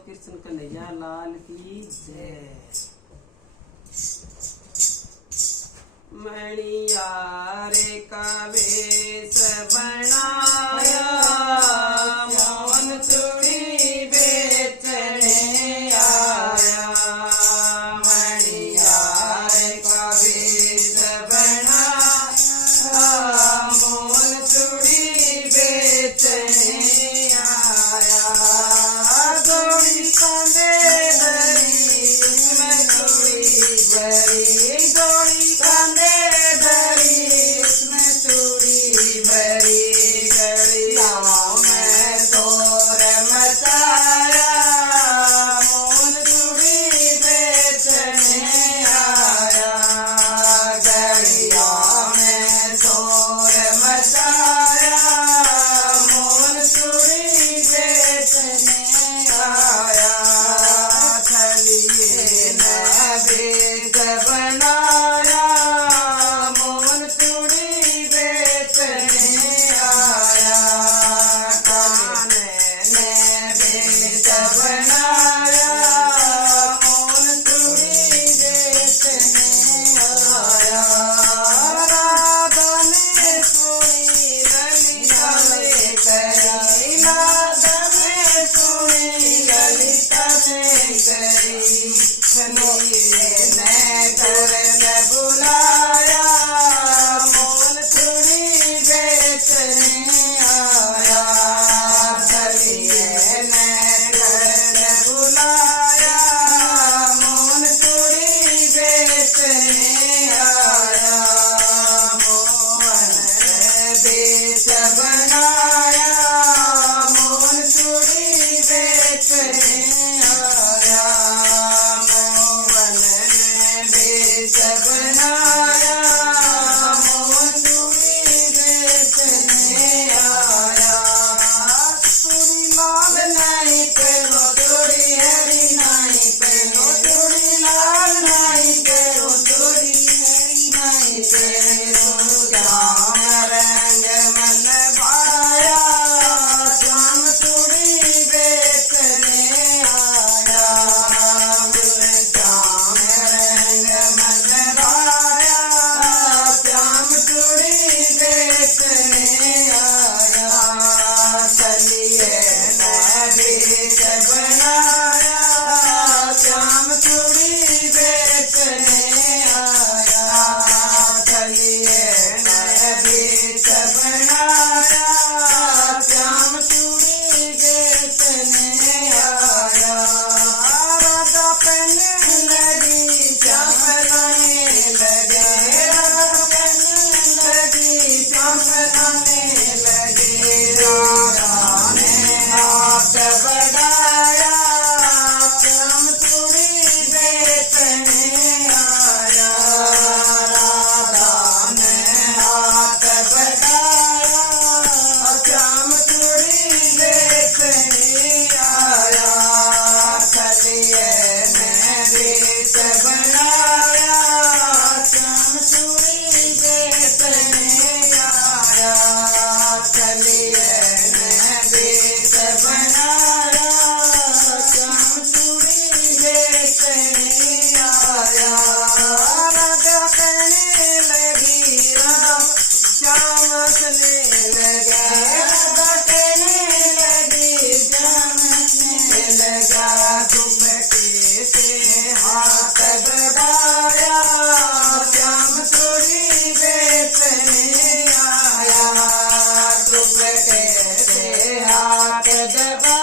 कृष्ण कन्हैया लाल की जय। मणियारे का वेश बनाया, मोहन चूड़ी बेचने आया। मणियारे का वेश बनाया, मोहन चूड़ी बेचने आया। थोड़ी कांदे धरी इसमें चूड़ी भरी, थोड़ी कांदे धरी इसमें चूड़ी भरी। गलियों में शोर मचाया, मोहन चूड़ी बेचने आया। गलियों में शोर मचाया, मोहन चूड़ी बेचने आया। थलिए न बेच बनाया, मोहन चूड़ी बेचने आया। काने ने बेच बनाया, मोहन चूड़ी बेचने आया। राधा ने सुनी ललिता ने कही, राधा ने सुनी ललिता ने कही। थलिए ने घर न बुलाया, मोहन चूड़ी बेचने आया। थलिए ने घर न बुलाया, मोहन चूड़ी बेचने आया। मोहन ने बेच बनाया, मोहन चूड़ी बेचने आया। मोहन ने बेच बनाया, मोहन चूड़ी बेचने आया। चूड़ी लाल नहीं पहनो, चूड़ी हरी नहीं पहनो, चूड़ी लाल नहीं पहनो, चूड़ी हरी नहीं पहनो। श्याम रंग मन भाया, श्याम चूड़ी बेचने आया। श्याम रंग मन भाया, श्याम चूड़ी बेचने आया। चलिए न बेच बनाया, श्याम चूड़ी बेचने आया। चलिए न बेच बनाया, श्याम चूड़ी बेचने आया। राधा पहनने लगी, श्याम पहनाने लगे, राधा पहनने लगी, श्याम पहनाने लगे। राधा ने हाथ बढ़ाया, श्याम चूड़ी बेचने आया। राधा ने हाथ बढ़ाया, श्याम चूड़ी बेचने आया। थलिए ने बेच बनाया, श्याम चूड़ी बेचने आया। थलिए ने बेच बनाया, श्याम चूड़ी बेचने आया। राधा कहने लगी, राम श्याम हंसने लगे, राधा कहने लगी, श्याम हंसने लगा। दुपट्टे से हाथ दबाया, श्याम चूड़ी बेचने आया। दुपट्टे से हाथ दबाया,